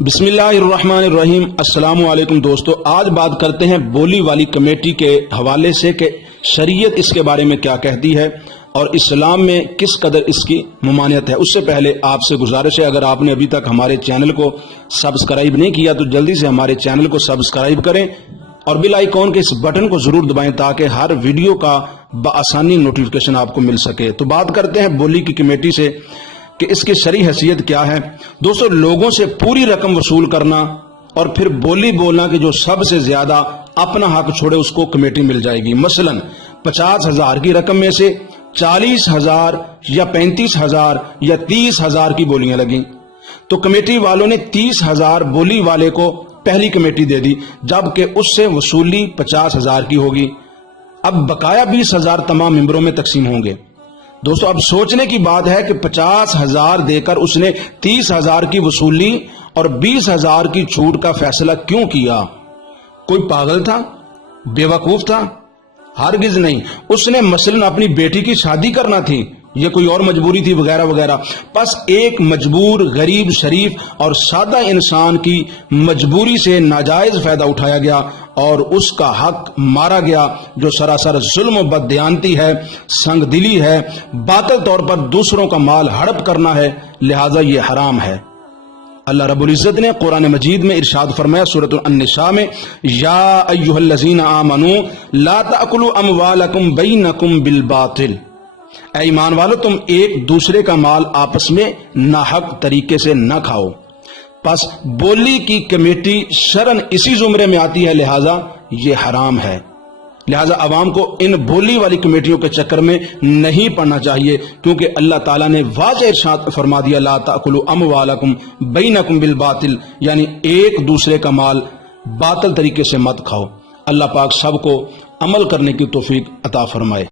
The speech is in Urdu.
بسم اللہ الرحمن الرحیم۔ السلام علیکم دوستو، آج بات کرتے ہیں بولی والی کمیٹی کے حوالے سے کہ شریعت اس کے بارے میں کیا کہتی ہے اور اسلام میں کس قدر اس کی ممانعت ہے۔ اس سے پہلے آپ سے گزارش ہے، اگر آپ نے ابھی تک ہمارے چینل کو سبسکرائب نہیں کیا تو جلدی سے ہمارے چینل کو سبسکرائب کریں اور بیل آئیکن کے اس بٹن کو ضرور دبائیں تاکہ ہر ویڈیو کا بآسانی نوٹیفیکیشن آپ کو مل سکے۔ تو بات کرتے ہیں بولی کی کمیٹی سے کہ اس کی شرعی حیثیت کیا ہے۔ دوستو، لوگوں سے پوری رقم وصول کرنا اور پھر بولی بولنا کہ جو سب سے زیادہ اپنا حق چھوڑے اس کو کمیٹی مل جائے گی۔ مثلا 50,000 کی رقم میں سے 40,000 یا 35,000 یا 30,000 کی بولیاں لگیں تو کمیٹی والوں نے 30,000 بولی والے کو پہلی کمیٹی دے دی، جبکہ اس سے وصولی 50,000 کی ہوگی۔ اب بقایا 20,000 تمام ممبروں میں تقسیم ہوں گے۔ دوستو، اب سوچنے کی بات ہے کہ 50,000 دے کر اس نے 30,000 کی وصولی اور 20,000 کی چھوٹ کا فیصلہ کیوں کیا؟ کوئی پاگل تھا؟ بے وقوف تھا؟ ہرگز نہیں۔ اس نے مثلا اپنی بیٹی کی شادی کرنا تھی یا کوئی اور مجبوری تھی وغیرہ وغیرہ۔ پس ایک مجبور، غریب، شریف اور سادہ انسان کی مجبوری سے ناجائز فائدہ اٹھایا گیا اور اس کا حق مارا گیا، جو سراسر ظلم و بددیانتی ہے، سنگ دلی ہے، باطل طور پر دوسروں کا مال ہڑپ کرنا ہے، لہذا یہ حرام ہے۔ اللہ رب العزت نے قرآن مجید میں ارشاد فرمایا سورۃ النساء میں، یا ایھا الذین آمنوا لا تأکلوا اموالکم بینکم بالباطل، اے ایمان والو تم ایک دوسرے کا مال آپس میں ناحق طریقے سے نہ کھاؤ۔ پس بولی کی کمیٹی شرعاً اسی زمرے میں آتی ہے، لہذا یہ حرام ہے۔ لہذا عوام کو ان بولی والی کمیٹیوں کے چکر میں نہیں پڑنا چاہیے، کیونکہ اللہ تعالیٰ نے واضح ارشاد فرما دیا، لا تأکلوا اموالکم بینکم بالباطل، یعنی ایک دوسرے کا مال باطل طریقے سے مت کھاؤ۔ اللہ پاک سب کو عمل کرنے کی توفیق عطا فرمائے۔